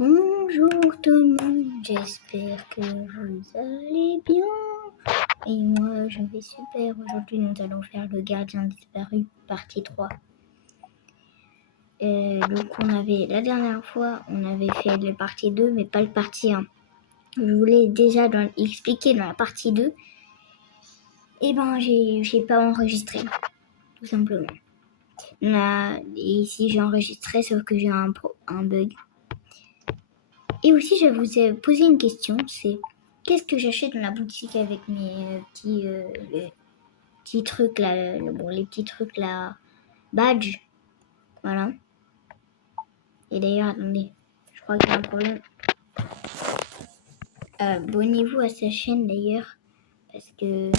Bonjour tout le monde, j'espère que vous allez bien. Et moi je vais super. Aujourd'hui nous allons faire le gardien disparu partie 3. Donc la dernière fois on avait fait le partie 2 mais pas le partie 1. Je voulais déjà expliquer dans la partie 2. Et ben j'ai pas enregistré, tout simplement. Là, ici j'ai enregistré sauf que j'ai un bug. Et aussi, je vous ai posé une question, c'est qu'est-ce que j'achète dans la boutique avec mes petits trucs là, les petits trucs là, badge, voilà. Et d'ailleurs, attendez, je crois qu'il y a un problème. Abonnez-vous à sa chaîne d'ailleurs, parce que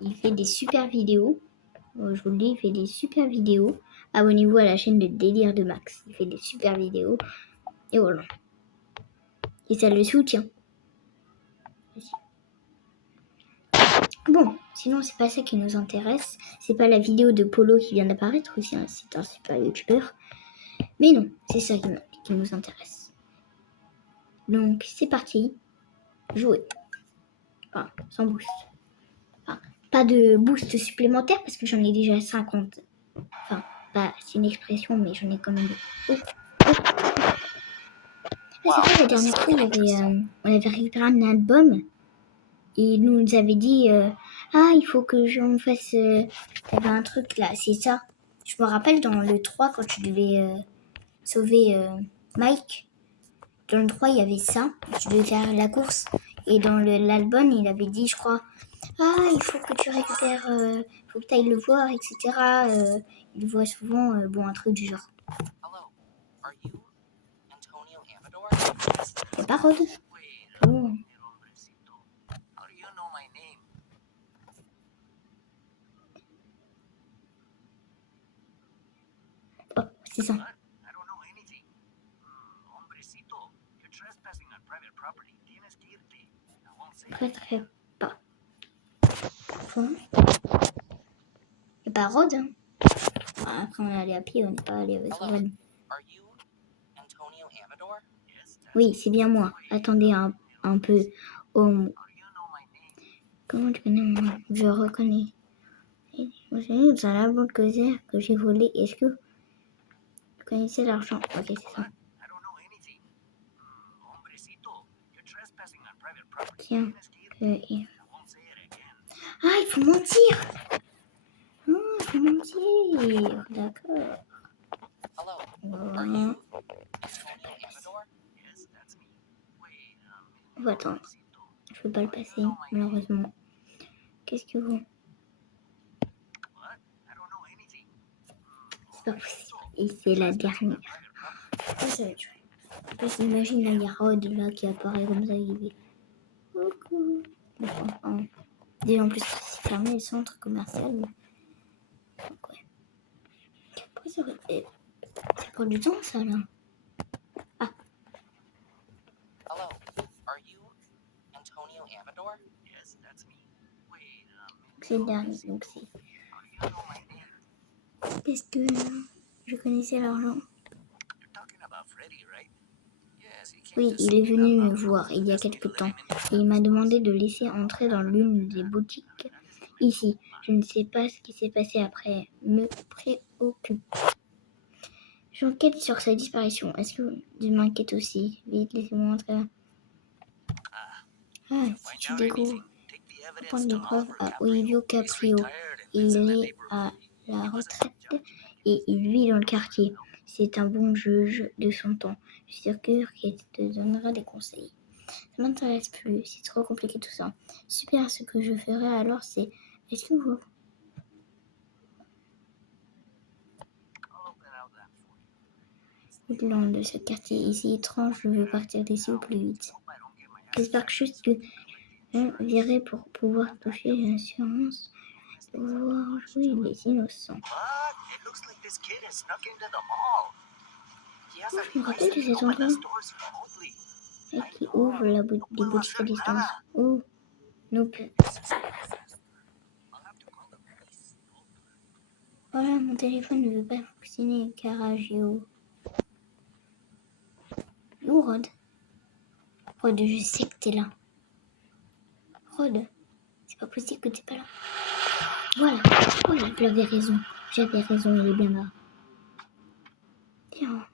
il fait des super vidéos. Je vous le dis, il fait des super vidéos. Abonnez-vous à la chaîne de Délire de Max, il fait des super vidéos. Et voilà. Et ça le soutient. Bon, sinon c'est pas ça qui nous intéresse. C'est pas la vidéo de Polo qui vient d'apparaître aussi, hein, c'est un super youtubeur. Mais non, c'est ça qui nous intéresse. Donc c'est parti, jouer. Enfin, sans boost. Enfin, pas de boost supplémentaire parce que j'en ai déjà 50. Enfin, c'est une expression, mais j'en ai quand même. Oh. C'est vrai, la dernière fois, on avait récupéré un album. Et il nous avait dit il faut que j'en fasse. Il y avait un truc là, c'est ça. Je me rappelle dans le 3, quand tu devais sauver Mike, dans le 3, il y avait ça. Tu devais faire la course. Et dans l'album, il avait dit, je crois, il faut que tu récupères, faut que tu ailles le voir, etc. Il voit souvent un truc du genre. C'est pas Rod. Oh. Oh, c'est ça. Très pas. Bon. C'est pas Rod, hein. Après, on est allé à pied, on n'est pas allé avec Rod. Oui, c'est bien moi. Attendez un peu. Oh. Comment tu connais mon nom? Je reconnais. Vous savez, dans la banque que j'ai volé, est-ce que vous connaissez l'argent? Ok, c'est ça. Tiens. Il faut mentir! Il faut mentir! D'accord. Voilà. On va attendre. Je peux pas le passer, malheureusement. Qu'est-ce que vous... C'est pas possible. Et c'est la dernière. Ça va être chouette. Je m'imagine là, il y a Rod là qui apparaît comme ça, il dit coucou. Déjà en plus, c'est fermé le centre commercial. Donc, ouais. Après, ça prend du temps, ça là. Ah. C'est le dernier, donc c'est. Qu'est-ce que je connaissais l'argent? Oui, il est venu me voir il y a quelque temps et il m'a demandé de laisser entrer dans l'une des boutiques ici. Je ne sais pas ce qui s'est passé après. Me préoccupe. J'enquête sur sa disparition. Est-ce que je m'inquiète aussi? Vite, laissez-moi entrer là. Si tu découvres. Point de preuve à Olivio Caprio. Il est à la retraite et il vit dans le quartier. C'est un bon juge de son temps. Je suis sûre qu'il te donnera des conseils. Ça m'intéresse plus, c'est trop compliqué tout ça. Super, ce que je ferai alors c'est... Est-ce que vous... Le long de ce quartier ici étrange, je veux partir d'ici au plus vite. J'espère que juste que je virai pour pouvoir toucher l'assurance de pouvoir jouer les innocents. Je me rappelle de cet endroit et qui ouvre des boutiques à distance. Oh, nope. Voilà, mon téléphone ne veut pas fonctionner, Caragio. es où, Rod? Rod, je sais que t'es là. Rod, c'est pas possible que t'es pas là. Voilà, j'avais raison, il est bien là. Tiens,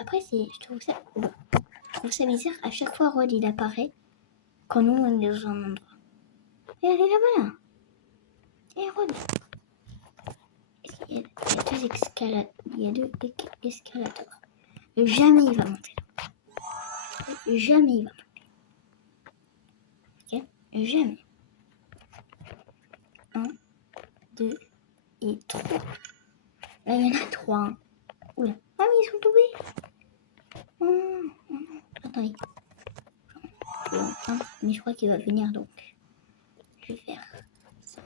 après, je trouve ça bizarre, à chaque fois, Rod, il apparaît quand nous, on est dans un endroit. Et elle est là-bas, là. Et Rod, il y a deux escalators. Jamais il va monter. Jamais il va monter. Ok? Jamais. 1, 2 et 3. Là, il y en a 3. Hein. Oula. Ah oui, ils sont tombés. Oh non. Attendez. Mais je crois qu'il va venir, donc je vais faire ça.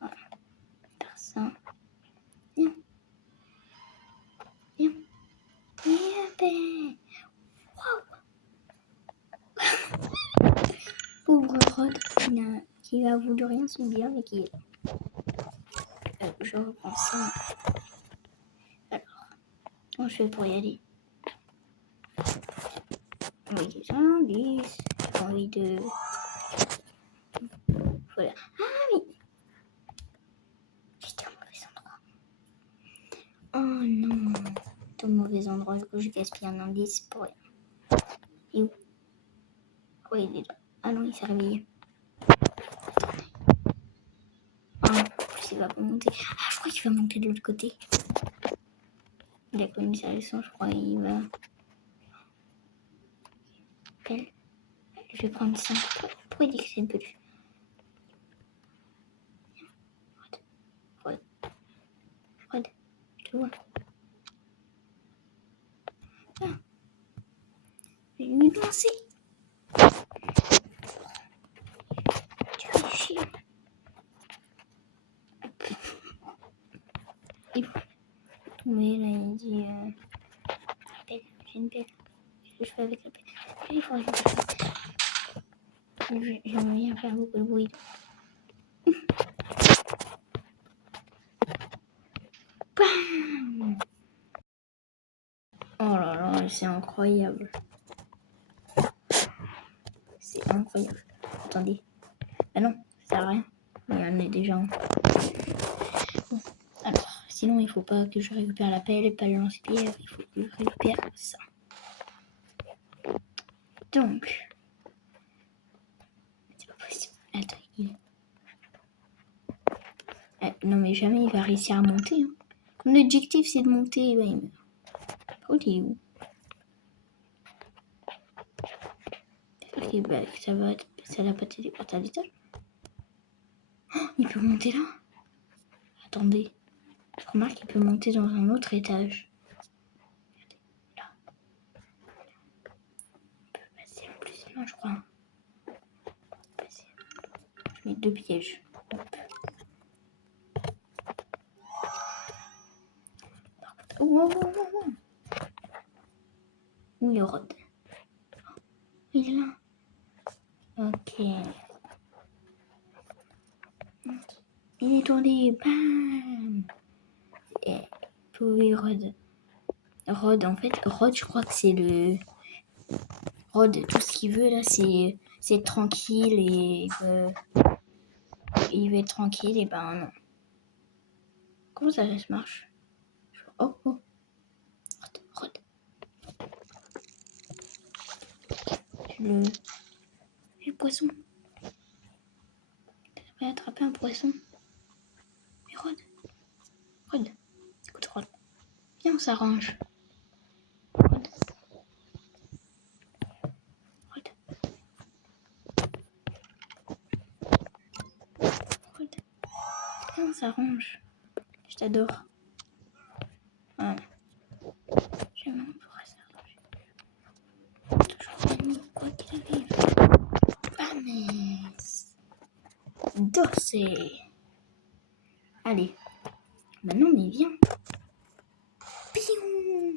Voilà. Faire ça. Viens. Pauvre Rod qui a voulu rien subir mais qui est là. Je reprends ça. Alors, comment je fais pour y aller? Oui, des indices. J'ai envie de... Voilà. Ah oui. J'étais au mauvais endroit. Oh non. J'étais au mauvais endroit. Du coup, je gaspille un indice pour rien. Et où? Oui, il est là. Ah non, il s'est réveillé. Ah, il va pas monter. Ah, je crois qu'il va monter de l'autre côté. Il a connu sa leçon, je crois. Il va... Je vais prendre ça. Pourquoi il dit que c'est plus? Rod, je te vois. Ah, je vais lui lancer. Tu fais chier. Il faut tomber là, il dit pelle, j'ai une pelle. Qu'est-ce que je fais avec la pelle? Il faut j'aimerais bien faire beaucoup de bruit. Bam! Oh là là, c'est incroyable. C'est incroyable. Attendez. Ah non, ça sert à rien. Il y en a déjà un. Bon, alors, sinon il faut pas que je récupère la pelle et pas le lance-pierre. Il faut que je récupère ça. Donc, c'est pas possible. Attends, non mais jamais il va réussir à monter. Hein. Mon objectif c'est de monter. Bah, il meurt. Oh, il est où? J'espère que ça l'a pas téléporté à l'étage. Oh, il peut monter là. Attendez. Je remarque qu'il peut monter dans un autre étage. Regardez, là. Il peut passer en plus loin, je crois. Je mets 2 pièges. Hop. Wow. Où est Rod? Il est là. Ok. Il est tourné. Bam. Et oui, Rod. Rod, en fait, Rod, je crois que c'est le... Rod, tout ce qu'il veut là, c'est être tranquille et il veut être tranquille et ben non. Comment ça marche? Oh. Rod. Le poisson. J'aimerais attraper un poisson. Mais Rod. Écoute, Rod. Viens, on s'arrange. Rod. Viens, on s'arrange. Je t'adore. Voilà. Jamais on pourra s'arranger. Toujours amis, quoi qu'il arrive. Bam. Dorsey. Allez. Maintenant, mais viens. Pium.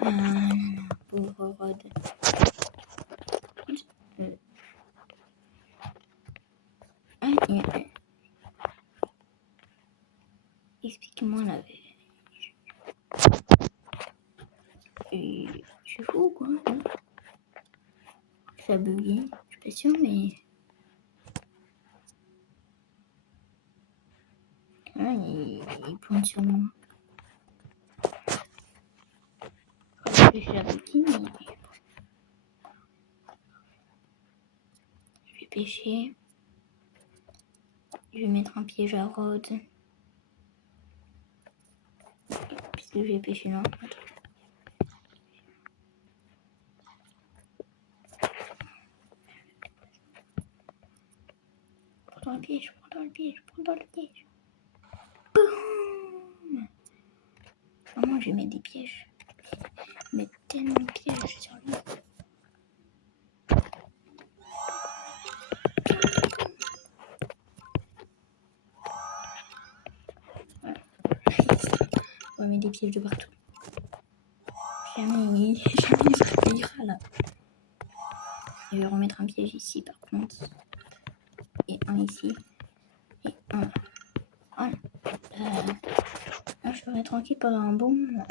Ah non, pauvre Rod. Explique-moi la vérité. suis fou, quoi. Ça a bugué. Je suis pas sûre, mais... Ah, il pointe sur moi. Je vais pêcher la bouquine, mais... Je vais pêcher. Je vais mettre un piège à Rod. Puisque je vais pêcher là. Prends dans le piège, prends dans le piège, prends dans le piège. Boum! Comment je vais mettre des pièges? Je vais mettre tellement de pièges sur lui. Voilà. On va mettre des pièges de partout. Jamais il ira là. Je vais remettre un piège ici par contre. Et un ici. Et un là. Voilà. Là, je serai tranquille pendant un bon moment.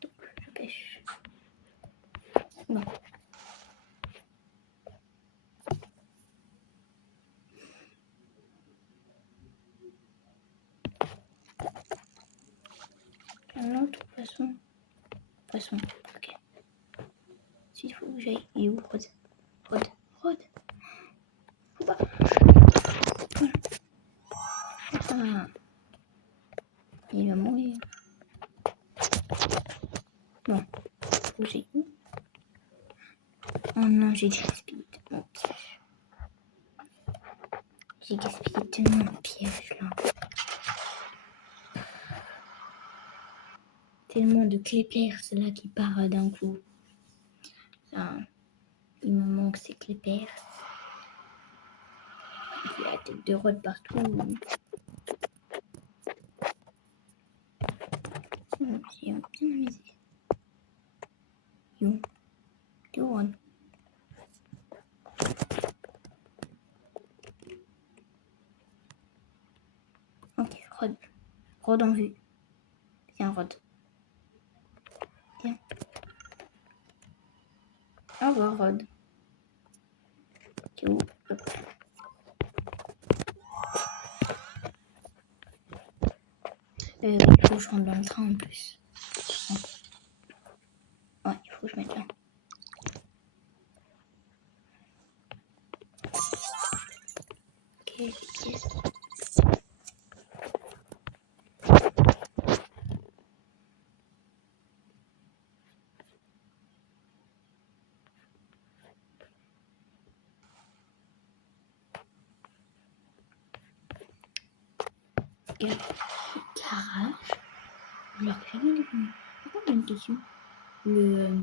Donc, je pêche. Bon. Un autre poisson. Poisson, ok. S'il faut que j'aille. Il est où, Rod? Rod. Rod. Faut pas. Voilà. Ah. Il va mourir. Bon. Faut que j'aille où? Oh non, j'ai gaspillé tellement de pièges. J'ai gaspillé tellement de pièges là. Tellement de clippers là qui part d'un coup. Ça, il me manque ces clippers. Il y a la tête de Rod partout. J'ai bien amusé. You. You Rod. Ok, Rod. Rod en vue. Viens, Rod. Viens. Au revoir, Rod. Tu es où? Il faut que je rentre dans le train en plus. Ouais, il faut que je mette là. Ok, les pièces. Et le garage. Alors, j'ai une question. Le